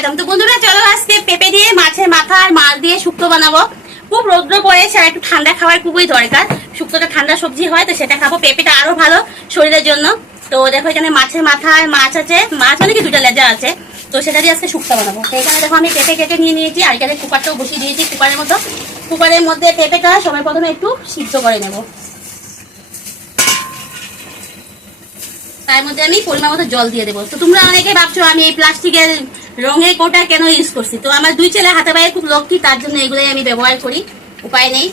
একদম। তো বন্ধুরা চলো আজকে পেঁপে দিয়ে মাছের মাথা আর মাছ দিয়ে শুক্তো বানাবো। খুব রৌদ্র পড়েছে আর একটু ঠান্ডা খাওয়ার খুবই দরকার। শুক্তোটা ঠান্ডা সবজি হয়, তো সেটা খাবো। পেঁপেটা আরো ভালো শরীরের জন্য। তো দেখো এখানে মাছের মাথা আর মাছ আছে, মাছ মানে কি দুটা লেজা আছে, তো সেটা দিয়ে আজকে শুক্তো বানাবো। তো এখানে দেখো আমি পেঁপে কেটে নিয়ে নিয়েছি, আর এখানে কুকারটাও বসিয়ে দিয়েছি কুকারের মতো। কুকারের মধ্যে পেঁপেটা সবার প্রথমে একটু সিদ্ধ করে নেবো। তার মধ্যে আমি পরিমাণ মতো জল দিয়ে দেবো। তো তোমরা অনেকে ভাবছো আমি এই প্লাস্টিকের রঙের কোটা কেন ইউজ করছি। তো আমার দুই ছেলে হাতে পায়ে খুব লক্ষ্মী, তার জন্য এগুলোই আমি ব্যবহার করি, উপায় নেই।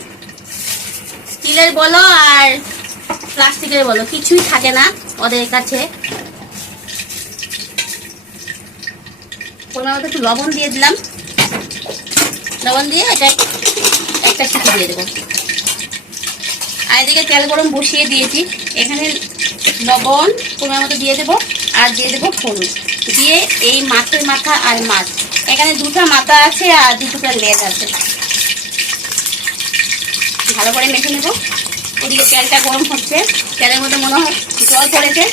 স্টিলের বলো আর প্লাস্টিকের বলো, কিছুই থাকে না ওদের কাছে। পরিমাণ মতো একটু লবণ দিয়ে দিলাম, লবণ দিয়ে এটা একটা সিটি দিয়ে দেবো। আর এদিকে তেল গরম বসিয়ে দিয়েছি, এখানে লবণ পরিমাণ মতো দিয়ে দেবো, আর দিয়ে দেবো হলুদ দিয়ে এই মাছের মাথা আর মাছ, এখানে দুটো মাথা আছে আর দুটো লেজ আছে, ভালো করে মেখে নেবো। ওদিকে তেলটা গরম হচ্ছে, তেলের মধ্যে মনে হয় জল পড়েছে।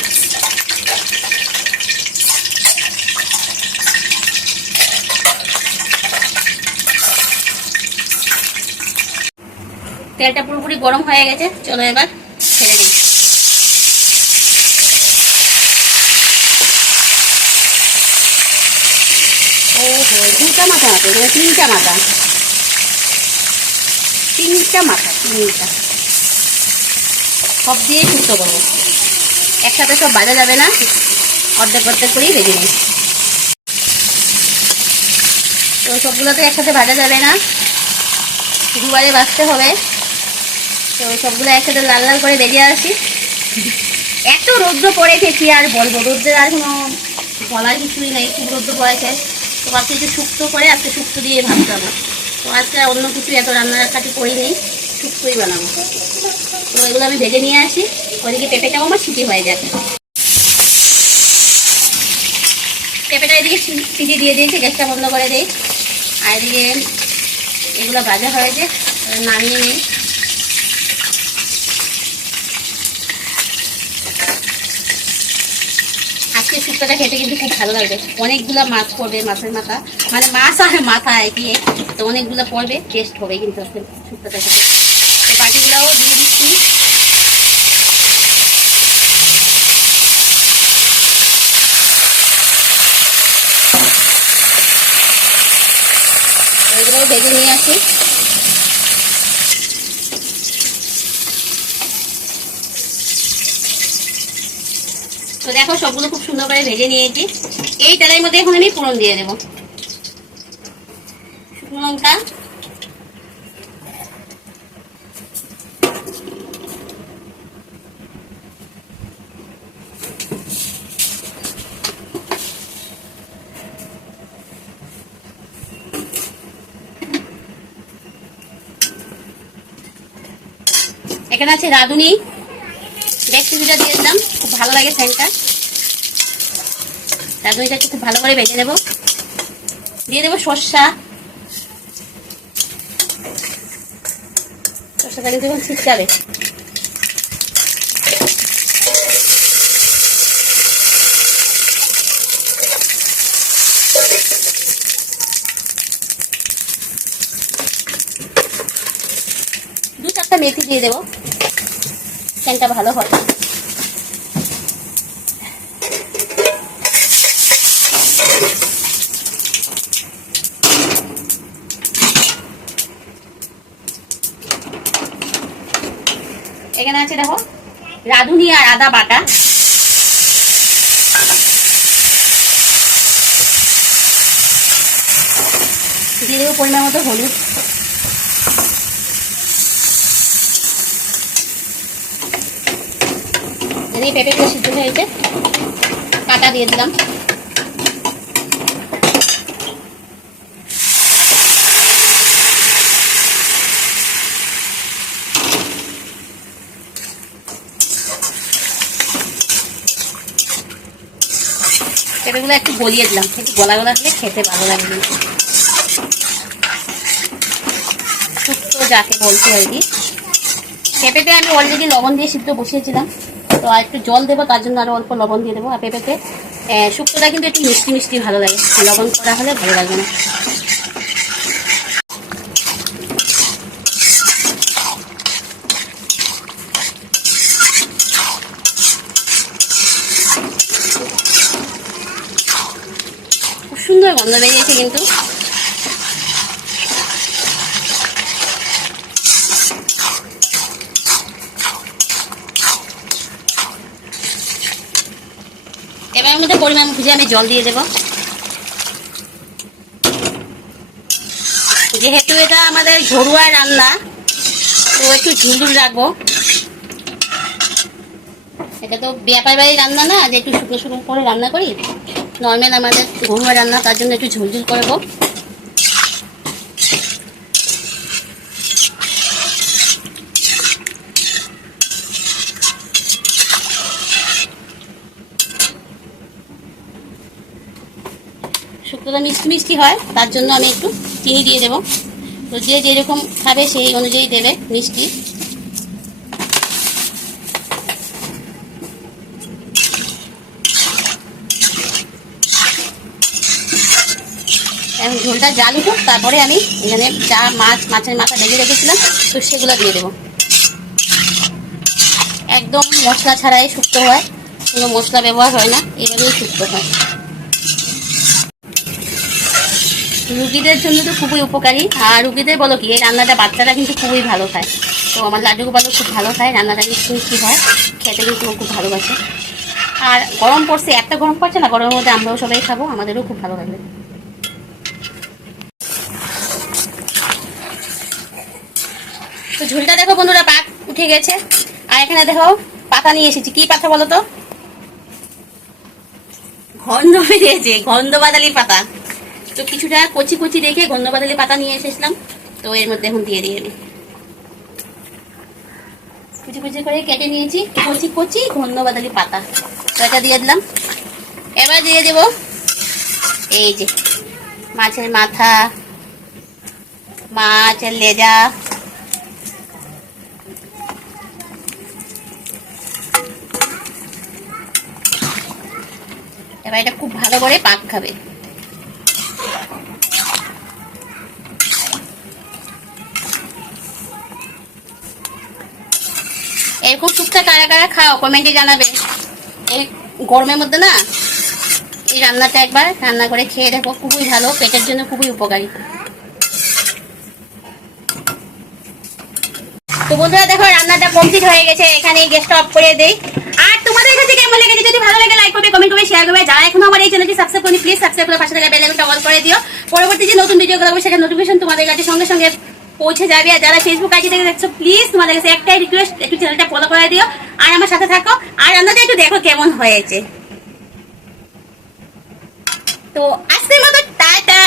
তেলটা পুরোপুরি গরম হয়ে গেছে, চলো এবার ছেড়ে দিই। দুটা মাথা আছে, তিনটা মাথা, তিনটা সব দিয়ে শুক্তো করবো। একসাথে সব বাজা যাবে না, অর্ধেক অর্ধেক করেই ভেজে নিই। তো সবগুলো তো একসাথে ভাজা যাবে না, দুবারে ভাজতে হবে। তো সবগুলো একসাথে লাল লাল করে ভেজে আসি। এত রৌদ্র পড়েছে কি আর বলবো, রৌদ্রের আর কোনো বলার কিছুই নেই, খুব রৌদ্র পড়েছে। তো আজকে একটু শুক্তো করে আজকে শুক্তো দিয়ে ভাত খাবো। তো আজকে অন্য কিছু এত রান্নাকাটি করিনি, শুক্তোই বানাবো। তো এগুলো আমি ভেজে নিয়ে আসি, ওইদিকে পেঁপেটাও আমার সিটি হয়ে যায়। পেঁপেটা এদিকে সিটি দিয়ে দিয়েছি, গ্যাসটা বন্ধ করে দিই। আর এদিকে এগুলো ভাজা হয়েছে, নামিয়ে নিই। আজকে শুক্তোটা খেতে কিন্তু খুব ভালো লাগবে, অনেকগুলো মাছ পড়বে, মাছের মাথা মানে মাছ আর মাথা একই, তো অনেকগুলো পড়বে, টেস্ট হবে কিন্তু আজকে শুক্তোটা খেতে। তো বাকিগুলোও দিয়ে দিচ্ছি। এগুলো ভেজে নিয়ে আসি। তো দেখো সবগুলো খুব সুন্দর করে ভেজে নিয়েছি। এই তেলের মধ্যে এখন আমি ফোড়ন দিয়ে দেবো। শুকনো লঙ্কা, এখানে আছে রাঁধুনি, দেখছিটা দিয়ে দিলাম, খুব ভালো লাগে সেন্টটা। রাঁধুনিটা খুব ভালো করে ভেজে নেব। দিয়ে দেবো সর্ষা, সর্ষাটা কিন্তু এখন ছিটকাবে। দু চারটা মেথি দিয়ে দেবো, সেন্টটা ভালো হয়। এখানে আছে দেখো রাঁধুনি আর আদা বাটা, দিয়ে দেবো পরিমাণ মতো হলুদ, এদিকে পেঁপেগুলো সিদ্ধ হয়েছে, কাটা দিয়ে দিলাম। পেঁপেগুলো একটু গলিয়ে দিলাম, একটু গলা গলা হলে খেতে ভালো লাগে। শুক্তো যাকে বলতে হয় কি, পেঁপেতে আমি অলরেডি লবণ দিয়ে সিদ্ধ বসিয়েছিলাম, তো আর একটু জল দেবো, তার জন্য আরো অল্প লবণ দিয়ে দেবো। আর পেঁপেতে শুক্তোটা কিন্তু একটু মিষ্টি মিষ্টি ভালো লাগে, লবণ করা হলে ভালো লাগবে না। খুব সুন্দর গন্ধ বেরিয়েছে কিন্তু। এবার এর মধ্যে পরিমাণ বুঝে আমি জল দিয়ে দেব। যেহেতু এটা আমাদের ঘরোয়া রান্না, তো একটু ঝুলঝুল রাখবো। এটা তো ব্যাপার বাড়ির রান্না না যে একটু শুকনো শুকনো করে রান্না করি, নর্মাল আমাদের ঘরোয়া রান্না, তার জন্য একটু ঝুলঝুল করবো। শুক্তোটা মিষ্টি মিষ্টি হয়, তার জন্য আমি একটু চিনি দিয়ে দেবো। তো যে যেরকম খাবে সেই অনুযায়ী দেবে মিষ্টি। এখন ঝোলটা জাল উঠুক, তারপরে আমি এখানে যা মাছের মাথা ভেজে রেখেছিলাম তো সেগুলো দিয়ে দেবো। একদম মশলা ছাড়াই শুক্তো হয়, কোনো মশলা ব্যবহার হয় না, এইভাবেই শুক্তো হয়। রুগীদের জন্য তো খুবই উপকারী। আর রুগীদের বলো কি, এই রান্নাটা বাচ্চারা কিন্তু খুবই ভালো খায়। তো আমার লাড্ডু গোপালও খুব ভালো খায়, রান্নাটা মিষ্টি মিষ্টি হয়, খেতে কিন্তু খুব ভালোবাসে। আর গরম পড়ছে, একটা গরম পড়ছে না, গরমের মধ্যে আমরাও সবাই খাবো, আমাদেরও খুব ভালো লাগবে। তো ঝোলটা দেখো বন্ধুরা, পাক উঠে গেছে। আর এখানে দেখো পাতা নিয়ে এসেছি। কি পাতা বলো তো? গন্ধ বেরিয়েছে, গন্ধবাদালি পাতা। তো কিছুটা কচি কচি রেখে গন্ধবাদালি পাতা নিয়ে এসেছিলাম, তো এর মধ্যে এখন দিয়ে দিয়ে কুচি কুচি করে কেটে নিয়েছি কচি কচি গন্ধবাদালি পাতা, তো এটা দিয়ে দিলাম। এবার দিয়ে দেব এই যে মাছের মাথা, মাছের লেজা, এবার এটা খুব ভালো করে পাক খাবে। এরকম শুক্তো কারা কারা খাও কমেন্টে জানাবে। এই গরমের মধ্যে না এই রান্নাটা একবার রান্না করে খেয়ে দেখো, খুবই ভালো, পেটের জন্য খুবই উপকারী। তো বন্ধুরা দেখো রান্নাটা কমপ্লিট হয়ে গেছে, এখানে গ্যাসটা অফ করে দেই। আর তোমাদের কাছে কেমন লেগেছে? যদি ভালো লাগে লাইক করবে, কমেন্ট করবে, শেয়ার করবে। যারা এখনো আমার এই চ্যানেলটি সাবস্ক্রাইব করেনি প্লিজ সাবস্ক্রাইব করে পাশে থাকা বেল আইকনটা অল করে দিও। পরবর্তী যে নতুন ভিডিওগুলো হবে সেখানে নোটিফিকেশন তোমাদের কাছে সঙ্গে সঙ্গে পৌঁছে যাবে। আর যারা ফেসবুক আইডি থেকে দেখছো প্লিজ তোমাদের কাছে একটাই রিকোয়েস্ট, একটু চ্যানেলটা ফলো করে দিও আর আমার সাথে থাকো। আর রান্নাটা একটু দেখো কেমন হয়েছে। তো আজকের মতো টাটা।